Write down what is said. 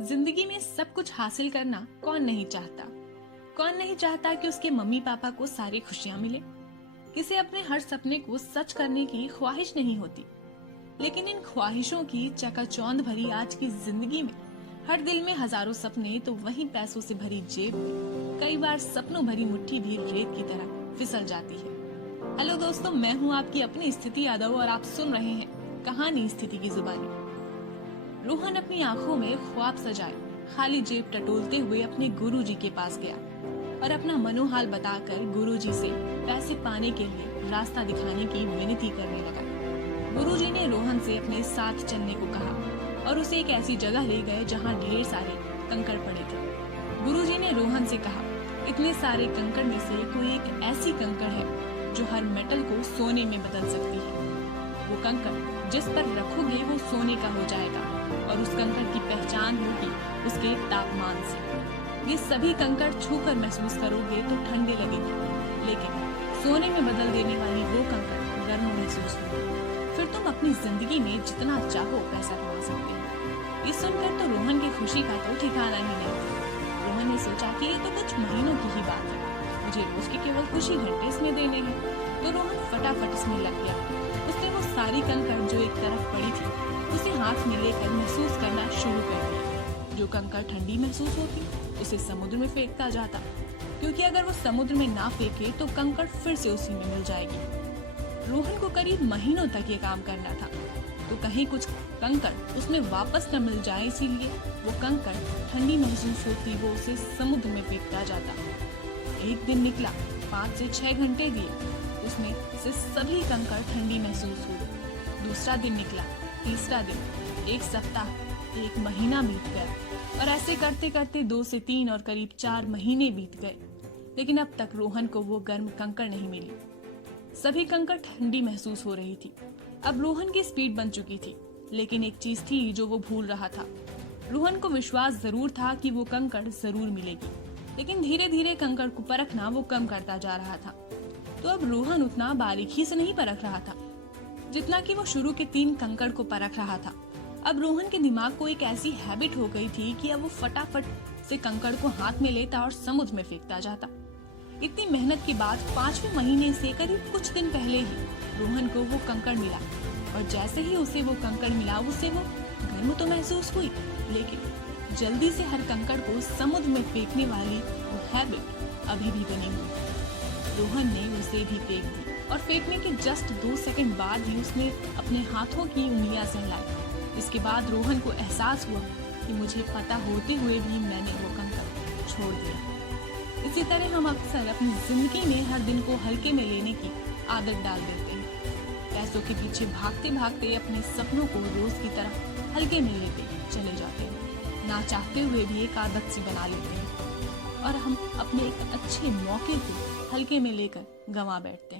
जिंदगी में सब कुछ हासिल करना कौन नहीं चाहता। कौन नहीं चाहता कि उसके मम्मी पापा को सारी खुशियां मिले। किसे अपने हर सपने को सच करने की ख्वाहिश नहीं होती, लेकिन इन ख्वाहिशों की चकाचौंध भरी आज की जिंदगी में हर दिल में हजारों सपने, तो वहीं पैसों से भरी जेब में कई बार सपनों भरी मुट्ठी भी रेत की तरह फिसल जाती है। हेलो दोस्तों, मैं हूँ आपकी अपनी स्थिति यादव और आप सुन रहे हैं कहानी स्थिति की जुबानी। रोहन अपनी आंखों में ख्वाब सजाए खाली जेब टटोलते हुए अपने गुरुजी के पास गया और अपना मनोहाल बताकर गुरुजी से पैसे पाने के लिए रास्ता दिखाने की विनती करने लगा। गुरुजी ने रोहन से अपने साथ चलने को कहा और उसे एक ऐसी जगह ले गए जहां ढेर सारे कंकड़ पड़े थे। गुरुजी ने रोहन से कहा, इतने सारे कंकड़ में से कोई एक ऐसी कंकड़ है जो हर मेटल को सोने में बदल सकती है। वो कंकड़ जिस पर रखोगे वो सोने का हो जाएगा और उस कंकड़ की पहचान होगी उसके तापमान से। ये सभी कंकड़ छूकर महसूस करोगे तो ठंडे लगेंगे, लेकिन सोने में बदल देने वाली वो कंकड़ गर्म महसूस होगी। फिर तुम अपनी जिंदगी में जितना चाहो पैसा कमा सकते हो। ये सुनकर तो रोहन की खुशी का तो ठिकाना ही नहीं। रोहन ने सोचा कि ये तो कुछ महीनों की ही बात है, मुझे रोज के केवल खुशी घंटे इसमें देने हैं। तो रोहन फटाफट इसमें लग गया। उसने वो सारी कंकड़ जो एक तरफ पड़ी थी उसे हाथ में लेकर महसूस करना शुरू कर दिया। जो कंकड़ ठंडी महसूस होती उसे समुद्र में फेंकता जाता, क्योंकि अगर वो समुद्र में ना फेंके तो कंकड़ फिर से उसी में मिल जाएगी। रोहन को करीब महीनों तक ये काम करना था, तो कहीं कुछ कंकड़ उसमें वापस न मिल जाए, इसीलिए वो कंकड़ ठंडी महसूस होती वो उसे समुद्र में फेंकता जाता। एक दिन निकला, 5 से 6 घंटे दिए, उसमें से सभी कंकड़ ठंडी महसूस हुई। दूसरा दिन निकला, तीसरा दिन, एक सप्ताह, एक महीना बीत गया और ऐसे करते करते 2 से 3 और करीब 4 महीने बीत गए, लेकिन अब तक रोहन को वो गर्म कंकड़ नहीं मिली। सभी कंकड़ ठंडी महसूस हो रही थी। अब रोहन की स्पीड बन चुकी थी, लेकिन एक चीज थी जो वो भूल रहा था। रोहन को विश्वास जरूर था कि वो कंकड़ जरूर मिलेगी, लेकिन धीरे धीरे कंकड़ को परखना वो कम करता जा रहा था। तो अब रोहन उतना बारीकी से नहीं परख रहा था जितना कि वो शुरू के 3 कंकड़ को परख रहा था। अब रोहन के दिमाग को एक ऐसी हैबिट हो गई थी कि अब वो फटाफट से कंकड़ को हाथ में लेता और समुद्र में फेंकता जाता। इतनी मेहनत के बाद 5वें महीने से करीब कुछ दिन पहले ही रोहन को वो कंकड़ मिला और जैसे ही उसे वो कंकड़ मिला उसे वो गर्म तो महसूस हुई, लेकिन जल्दी से हर कंकड़ को समुद्र में फेंकने वाली वो हैबिट अभी भी बनी हुई। रोहन ने उसे भी फेंक दी और फेंकने के जस्ट 2 सेकंड बाद ही उसने अपने हाथों की उंगलियां सहलाई। इसके बाद रोहन को एहसास हुआ कि मुझे पता होते हुए भी मैंने वो कंकड़ छोड़ दिया। इसी तरह हम अक्सर अपनी जिंदगी में हर दिन को हल्के में लेने की आदत डाल देते हैं। पैसों के पीछे भागते भागते अपने सपनों को रोज की तरह हल्के में लेते चले जाते हैं। ना चाहते हुए भी एक आदत सी बना लेते हैं और हम अपने एक अच्छे मौके को हल्के में लेकर गंवा बैठते हैं।